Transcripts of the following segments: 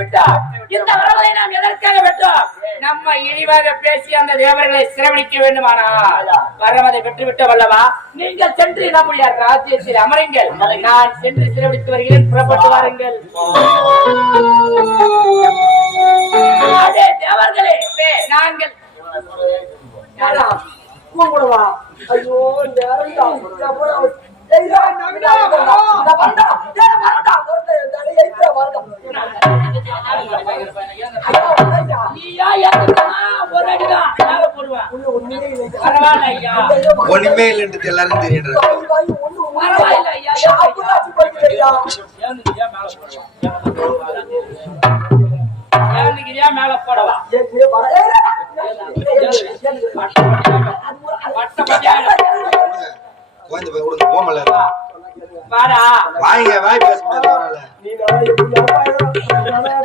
விட்டோம் இந்த வரவரை நாம் எதற்காக பெற்றோம்? நம்ம இழிவாக பேசி அந்த தேவர்களை சிரவணிக்க வேண்டுமானால். வரவதை பெற்று விட்டோம் அல்லவா? நீங்கள் சென்று நம்முடைய ராஜ்யத்தில் அமருங்கள். நான் சென்று சிரவணித்து வருகிறேன். புறப்பட்டு வாருங்கள். அதே தேவர்களே. நாங்கள்? கூப்பிடுவா. ஐயோ, ஒண்ணுமே இல்லை. எல்லாரும் ஐயா மேல பட்ட பட்டியா குழந்தை போய் கொடுங்க போமல வாடா. வாங்க வாய் பேச. நீ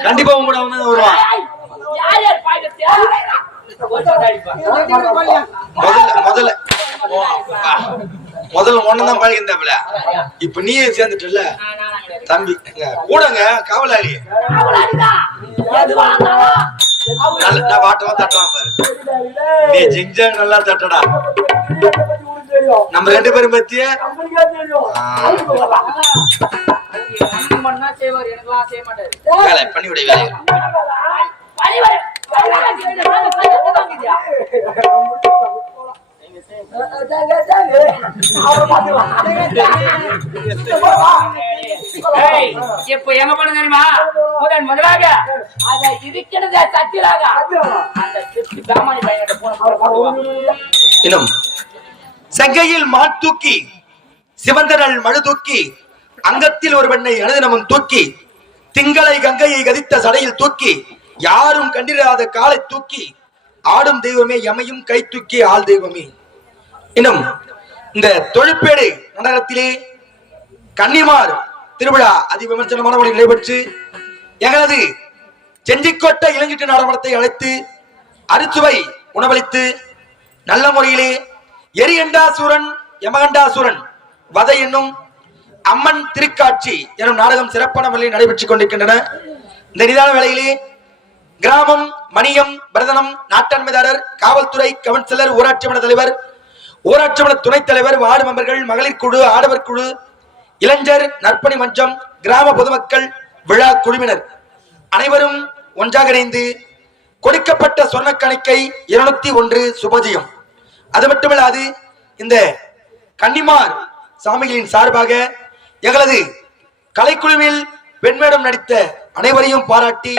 கண்டிப்பா உங்க கூட வந்து வருவான். முதல்ல முதல்ல. ஒண்ணுதான் பழகிருந்தாப்புல. இப்ப நீயே சேர்ந்துட்டல. தம்பி கூடங்க காவலாளி. வாட்டமா தட்டுறான் பாரு. நீ ஜிங்ஜாங் நல்லா தட்டடா. நம்ம ரெண்டு பேரும் பத்திய? அண்ணன் பண்ணா செய்வார் எனக்கெல்லாம் செய்ய மாட்டாரு வேலை பண்ணி விட வேலை இப்ப எங்க பண்ண தெரியுமா? முதன் முதலாக அத இருக்கிறத தட்டிலாக அந்த திருப்பி தாமானி பையன்கிட்ட போன இன்னும். செங்கையில் மாத்தூக்கி தூக்கி மழுதூக்கி மழு தூக்கி அங்கத்தில் ஒரு பெண்ணை அனுதினமும் தூக்கி திங்களை கங்கையை கதித்த சடையில் தூக்கி யாரும் கண்டிராத காலை தூக்கி ஆடும் தெய்வமே எமையும் கை தூக்கி ஆள் தெய்வமே. இன்னும் இந்த தொழிற்பேடு நடனத்திலே கன்னிமார் திருவிழா அதி விமர்சனமான முறையில் நடைபெற்று எங்களது செஞ்சிக்கோட்டை இளஞ்சிட்டு நாடகத்தை அழைத்து அறுசுவை உணவளித்து நல்ல முறையிலே எரியண்டாசூரன் யமகண்டாசூரன் வதை என்னும் அம்மன் திருக்காட்சி எனும் நாடகம் சிறப்பான முறையில் நடைபெற்றுக் கொண்டிருக்கின்றன. இந்த நிதான வேளையிலே கிராமம் மணியம் பரதனம் நாட்டாண்மைதாரர் காவல்துறை கவுன்சிலர் ஊராட்சி மன்ற தலைவர் ஊராட்சி மன்ற துணைத் தலைவர் வார்டு மெம்பர்கள் மகளிர் குழு ஆடவர் குழு இளைஞர் நற்பணி மன்றம் கிராம பொதுமக்கள் விழா குழுவினர். அனைவரும் ஒன்றாக இணைந்து கொடுக்கப்பட்ட சொன்ன கணக்கை இருநூத்தி ஒன்று சுபஜயம். அது மட்டுமல்லாது இந்த கன்னிமார் சாமிகளின் சார்பாக எங்களது கலைக்குழுவில் பெண்மேடம் நடித்த அனைவரையும் பாராட்டி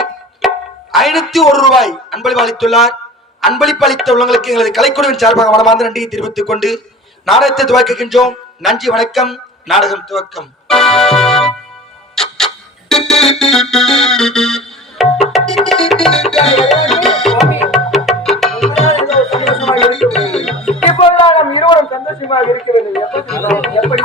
ஐநூத்தி ஒரு ரூபாய் அன்பளிப்பு அளித்துள்ளார். அன்பளிப்பு அளித்த உள்ளங்களுக்கு எங்களது கலைக்குழுவின் சார்பாக மனமார்ந்த நன்றியை தெரிவித்துக் கொண்டு நாடகத்தை துவக்குகின்றோம். நன்றி வணக்கம். நாடகம் துவக்கம். Thank you. இருவரும் சந்தோஷமாக இருக்கிறது எப்படி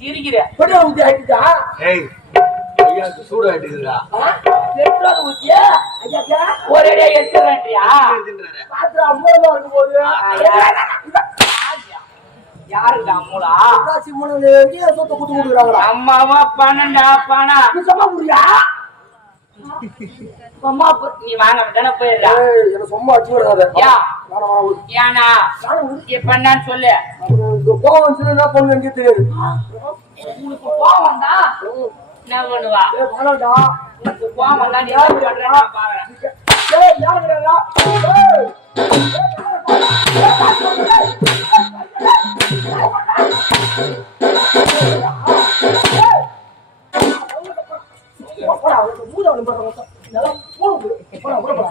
சிரிக்கிற பெட்ரோல் ஊத்தி ஆயிட்டா ஏய் ஐயா சூடாயிட்டுக்குதுடா பெட்ரோல் ஊத்தியா? ஐயா ஒரே எச்சரியா பாத்திரம் அம்மளமா இருக்கும் போது யாருடா மூலா ஊராட்சி மூலம் எங்கேயோ சொத்தை குத்து கொடுக்குறாங்களா அம்மாவா பன்னெண்டா பணா நீ சொன்னா புரியா அம்மா நீ வாங்க தானே போயிடுறா. ஏய் என்ன சும்மா அடிச்சு விடாத ஏனா சொல்லு கோவம் என்ன தெரியாது கோவம் என்ன பண்ணுவா? உனக்கு கோவம் வந்தா நீ என்ன பண்ற போடா போடா போடா.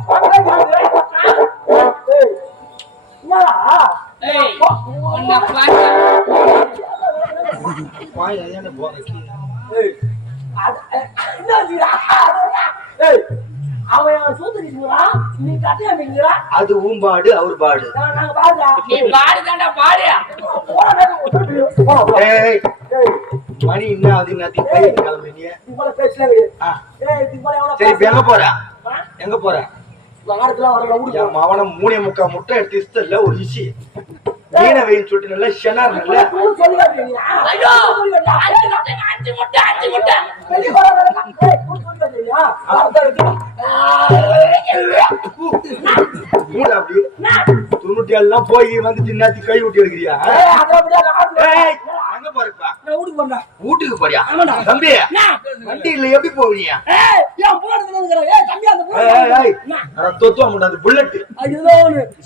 அது ஊம்பாடு அவர் பாடு. மணி என்ன அது சரி எங்க போற? எங்க போற? வாரத்துல வரல ஊருக்கு என் மவன மூணே முக்கா முட்டை எடுத்து ஒரு இசி. மீன வெயின் சொல்லிட்டு நல்லா ஷெனார் நல்ல அஞ்சு முட்டை அஞ்சு முட்டை தொண்ணூத்தி ஏழு எல்லாம் போய் வந்து தின்னாத்தி கை விட்டு எடுக்கிறியா? எங்க போறப்பா. ஊருக்கு போறேன் வீட்டுக்கு போறியா? ஆமாடா. தம்பி வண்டியில எப்படி போவீங்க?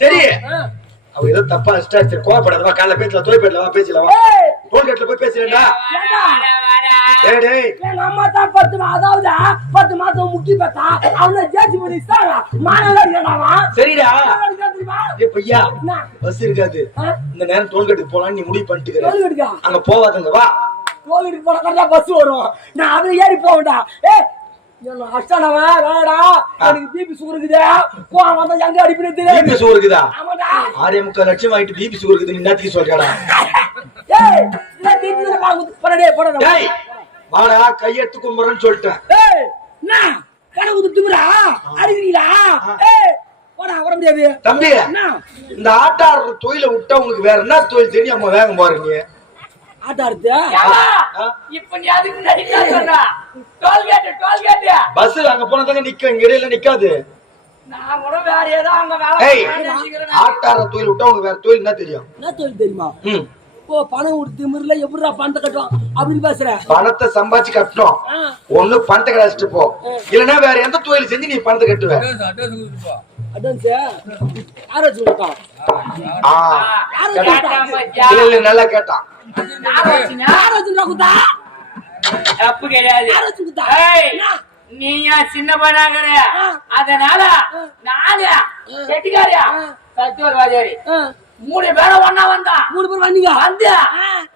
சரி. அவ ஏதோ தப்பா ஸ்டார்ட் கோவப்படாதவா காலைல பேசலாம் தோய்பேட்ல வா பேசலாம் டோல்கேட்ல போய் வாடா. டேய் டேய். எங்க அம்மா தான் பத்து அதாவது பத்து மாசம் முக்கி பார்த்தா அவனை ஜேசி பண்ணி இஷ்டாங்க மாநகர் ஏடாவா சரிடா. ஏய் பையா? பஸ் இருக்காது? இந்த நேரம் டோல்கேட்டுக்கு போலாம்னு நீ முடிவு பண்ணிட்டு அங்க போவாதுங்க வா. கோவிலுக்கு போன பஸ் வரும். நான் அதுல ஏறி போவேன்டா. ஏய் என்ன அஷ்டானவன் வேடா? எனக்கு பிபி சுகர் இருக்குது கோவம் வந்தா எங்க அடிப்பினே பிபி தெரியாது சுகர் இருக்குதா ஆறே முக்கால் லட்சம் ஆயிட்டு பிபி சுகர் இருக்குது நீ என்னத்துக்கு சொல்றாடா ஏய் பாக்கு போடடே டேய் வாடா கையெடுத்து கும்புறேன்னு சொல்லிட்டேன். ஏய் என்ன? கடவுள் துத்துறா அடிக்கிறீங்களா? ஏய் போடா வர முடியாது. தம்பி இந்த ஆட்டாடுற தொழிலை விட்டா உனக்கு வேற என்ன தொழில் தெரியும்? அம்மா வேகம் போற நீ ஆட்டா இருக்கு ஏம்மா, ஆ? இப்ப நீ அதுக்கு டோல்கேட் டோல்கேட் பஸ் அங்க போனதாங்க நிக்க இங்க இடையில நிக்காது. நான் கூட வேற ஏதோ அங்க வேலை. ஆட்டாடுற தொழில் விட்டா உனக்கு வேற தொழில் என்ன தெரியும்? என்ன தொழில் தெரியுமா? ம். ஓ பணம் கொடுத்து திமிர்ல எப்படிடா பணத்தை கட்டுவோம் அப்படின்னு பேசுற. பணத்தை சம்பாதிச்சு கட்டணும். ஆ. ஒண்ணு பணத்தை கழிச்சிட்டு போ. இல்லன்னா வேற எந்த தொழில் செஞ்சு நீ பணத்தை கட்டுவ? அட்வான்ஸ்? யார் வச்சு கொடுத்தா ஆ. ஆ, கேட்டான் பாத்தியா? இல்ல இல்ல நல்லா கேட்டான்? யார் வச்சு கொடுத்தா தப்பு கிடையாது. யார் வச்சு என்ன? நீ ஏன் சின்ன ஆ. அதனால நானு செட்டிக்காரியா சத்தியவாதியாரி ஆ, மூணு பேரும் ஒன்னா வந்தா மூணு பேர் வந்தீங்க? வந்து.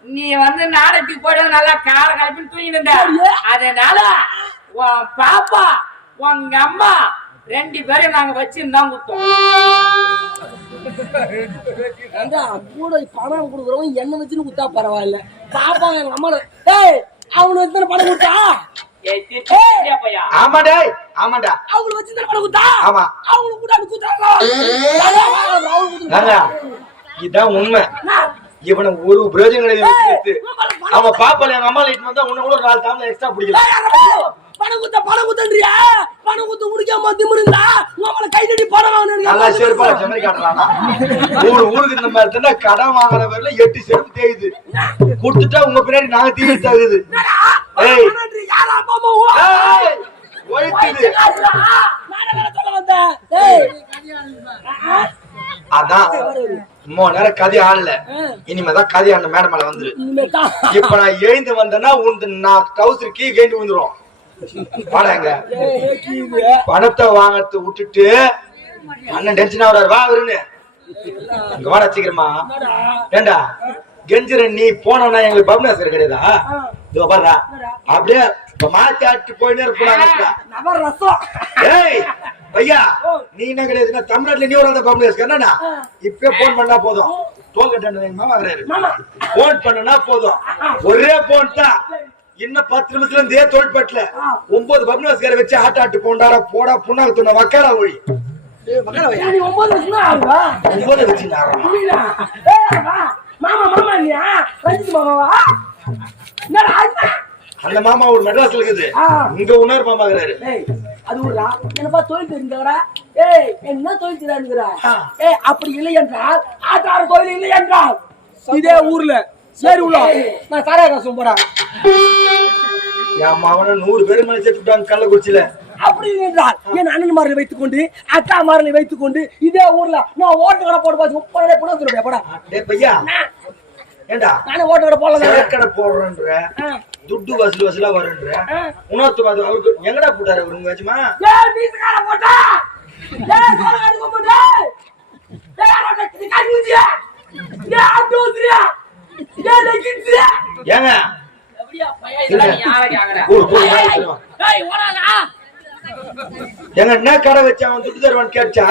நீ வந்து நாடகத்துக்கு போயிட்டு நல்லா கார கலப்பின்னு தூங்கிட்டு இருந்த. அதனால உன் பாப்பா உங்க அம்மா ரெண்டு பேரும் நாங்க வச்சிருந்தோம் குத்தோம். கூட பணம் கொடுக்குறவன் என்ன வச்சுன்னு கொடுத்தா பரவாயில்ல. பாப்பா எங்க அம்மா ஏய் அவனு வச்சு பணம் கொடுத்தா? ஆமாடா ஆமாடா அவங்கள வச்சு தானே பணம் கொடுத்தா? ஆமா. அவங்களுக்கு கூட அவங்களுக்கு நல்லா இதான் உண்மை. இவனை ஒரு பிரயோஜனம் கிடையாது அவன் பாப்பால எங்க அம்மா லைட் வந்தா உன்னை கூட ஒரு நாலு தாமலை எக்ஸ்ட்ரா பிடிக்கல. பணம் குத்த பணம் குத்தன்றியா பணம் குத்து முடிக்காம திமுருந்தா உங்களை கை தட்டி பணம் நல்லா செருப்பா வாங்கணும் வச்ச மாதிரி காட்டுறானா மூணு ஊருக்கு இந்த மாதிரி இருந்தா கடன் வாங்குற பேர்ல எட்டு செருப்பு தேயுது. கொடுத்துட்டா உங்க பின்னாடி நாங்க தீ தகுது அதான். மூணு நேரம் கதை ஆடல இனிமேதான் கதை ஆடின மேடம் மேல வந்துரு. இப்ப நான் எழுந்து வந்தேன்னா உன் நான் டவுசர் கீ கேண்டு வந்துரும் வாடாங்க. பணத்தை வாங்கறத விட்டுட்டு அண்ணன் டென்ஷன் ஆகுறாரு. வா அவருன்னு இங்க வாடா சீக்கிரமா. ஏண்டா? கெஞ்சிர நீ போனோம்னா எங்களுக்கு பப்னாசர் கிடையாதா? இதோ பாருடா. அப்படியே மாத்தி ஆட்டு போயினே இருப்பா நபர் ரசம் ஏய் ஐயா நீ என்ன கிடையாதுன்னா தமிழ்நாட்டுல நீ ஒரு அந்த பப்னாஸ் என்னடா இப்பவே போன் பண்ணா போதும். டோல் கட்ட எங்க மாமா மாமா. போன் பண்ணனா போதும். ஒரே போன் தான். இன்னும் பத்து நிமிஷத்துல இருந்தே தோல்பட்டுல ஒன்பது பப்னாஸ்கார வச்சு ஆட்ட ஆட்டு போண்டாடா போடா புண்ணாக்கு துண்ண வக்காடா ஒழி நீ ஒன்பது வச்சு மாமா மாமா இல்லையா? ரஞ்சித் மாமாவா? என்னடா ஆச்சு? அந்த மாமா ஒரு மெட்ராஸ்ல இருக்குது. இங்க இன்னொரு மாமா இருக்கிறாரு ஏய் அது விடுறா என்னப்பா தொழில் தெரிஞ்சவரா? ஏய் என்ன தொழில் தெரியாதுங்கிறா. ஏய் அப்படி இல்லை என்றால் ஆட்டார தொழில் இல்லை என்றால். இதே ஊர்ல. சரி உள்ள நான் சாரா காசு போறேன் என் மாவன நூறு பேர் மேல சேர்த்து விட்டாங்க கள்ளக்குறிச்சியில. அப்படி என்றால் என் அண்ணன்மார்களை வைத்துக் கொண்டு அக்கா மார்களை வைத்துக் கொண்டு இதே ஊர்ல நான் ஓட்டு கடை போட்டு பாச்சு முப்பது கூட போடா. டேய் பையா. ஏண்டா? நானே ஓட்டு கடை போடல கடை போடுறேன்ற. துட்டு வசூல் வசூலா வருன்ற உணர்த்து அவருக்கு எங்கடா போட்டாரு அவரு உங்க வச்சுமா போட்டா. ஏங்க எங்க என்ன கடை வச்சு அவன் துட்டு தருவான்னு கேட்டா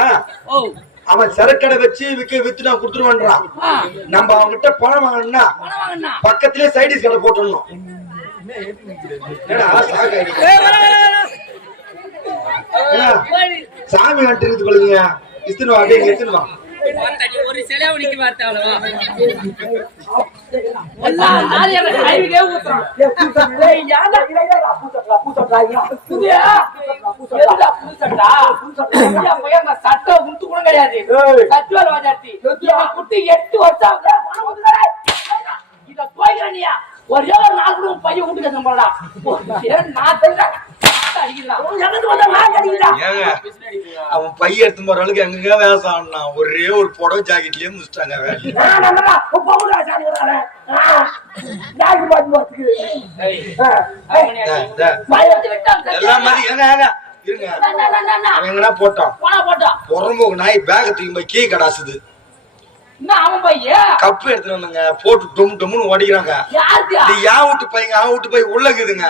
ஓ. அவன் சரக்கடை வச்சு விக்க வித்து நான் கொடுத்துருவான்றான். நம்ம அவங்க கிட்ட பணம் வாங்கணும்னா? பக்கத்திலே சைடிஸ் கடை போட்டுடணும். சாமி வந்துட்டு இருக்குது கொள்ளுங்க இத்துன்னு வா அப்படியே ஒரு சிலையா உனிக்கு சட்டை உண்டு கூட கிடையாது. சட்டுவார் வாஜாத்தி. குட்டி எட்டு வருஷம். இதை துவைக்கிறனியா? ஒரே ஒரு நாள் கூட பையன் வீட்டுக்கு போடா. நான் சொல்றேன். அவன் பைய எடுத்து போற அளவுக்கு எங்க வேசம் ஆடினா ஒரே ஒரு புடவை ஜாக்கெட்லயே முடிச்சிட்டாங்க. எல்லாம் மாதிரி ஏங்க இருங்க. நா, நா, நா, நா, நா. அவன் எங்கனா போட்டான். போடா, போடா. புறம்போக்கு நாய் பேக தூக்கி போய் கீ கடாசுது? கப்பு எடுத்துட்டு வந்தாங்க. போட்டு டொம் டொம்னு ஓடிக்கிறாங்க? இது யா வீட்டு பையங்க அவன் வீட்டு போய். உள்ளக்குதுங்க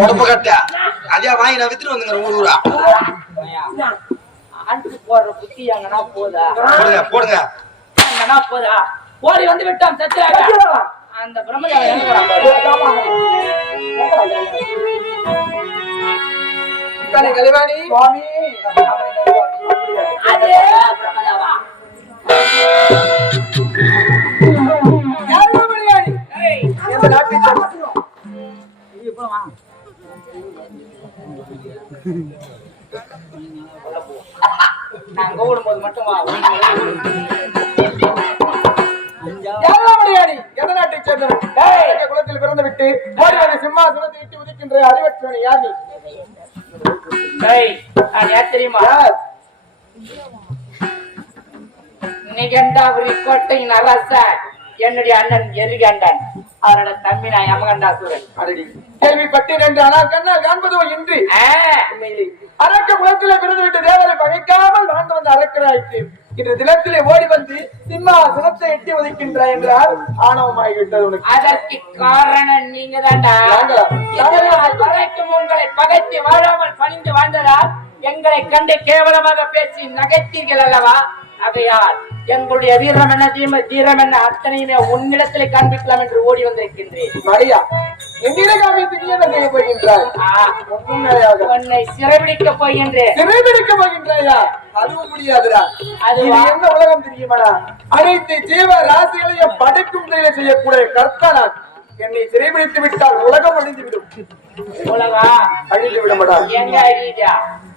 உடம்ப கட்ட. அதே வாங்கி நான் வித்துட்டு வந்துங்க ஊர் ஊரா. போடுற புத்தி எங்கன்னா போதா? போடுங்க போடுங்க. எங்கன்னா போதா? ஓடி வந்து விட்டான் சத்தியாக அந்த பிரம்மதேவன் சுவாமி. இந்த நாட்டில் நான் அங்க ஓடும்போது மட்டும் குலத்தில் பிறந்து விட்டு ஓடி வந்து சிம்மாசனத்தை விட்டு உதிக்கின்ற அறிவற்றவன் யார் தெரியுமா? நிகண்டாபுரி கோட்டையின் அரசன் என்னுடைய அண்ணன் எரிகண்டன். அவரோட தம்பி நான் யமகண்டாசுரன். அடடி. கேள்விப்பட்டேன் என்று ஆனால் கண்ணால் காண்பதோ இன்றி. அரக்க குலத்திலே பிறந்து விட்டு தேவரை பகைக்காமல் வாழ்ந்து வந்த அரக்கராயிற்று இன்று தினத்திலே ஓடி வந்து சிம்மாசனத்தை எட்டி ஒதுக்கின்ற என்றால் ஆணவமாகிவிட்டது உனக்கு அதற்கு காரணம் நீங்க? வரைக்கும் உங்களை பகைத்து வாழாமல் பணிந்து வாழ்ந்ததால் எங்களை கண்டு கேவலமாக பேசி நகைத்தீர்கள் அல்லவா ஆகையால் எங்களுடைய வீரம் என்ன தீம தீரம் என்ன அத்தனையுமே உன்னிடத்திலே காண்பிக்கலாம் என்று ஓடி வந்திருக்கின்றேன். மரியா உன்னை சிறைபிடிக்கப் போகின்றேன். சிறைபிடிக்க போகின்றாயா? அதுவும் முடியாதுடா? இது என்ன உலகம் தெரியுமாடா? அனைத்து ஜீவ ராசிகளையும் படைக்கும் செயலை செய்யக்கூடிய கர்த்தா நான் என்னை சிறைபிடித்து விட்டால் உலகம் அழிந்துவிடும். உலகா? அழிந்து விடமாடா எங்க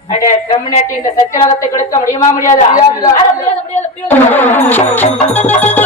அடே தமிழ்நாட்டு இந்த சத்தியலோகத்தை கொடுக்க முடியுமா முடியாதா? முடியாது முடியாது முடியாது.